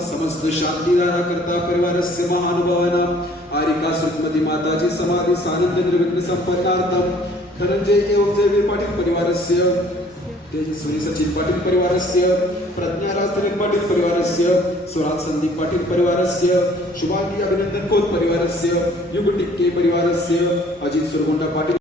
समस्त शांतिदाना करता परिवारस्य महानुभावानां, आरिका श्रीमती माताजी, समाधी सानिध्य निर्विघ्न संपन्नार्थं धनंजय एवं तेजस्विनी सचिन सुराज संदीप अभिनंदन कोत युग टिक्के अजित सुरगोंडा पाटील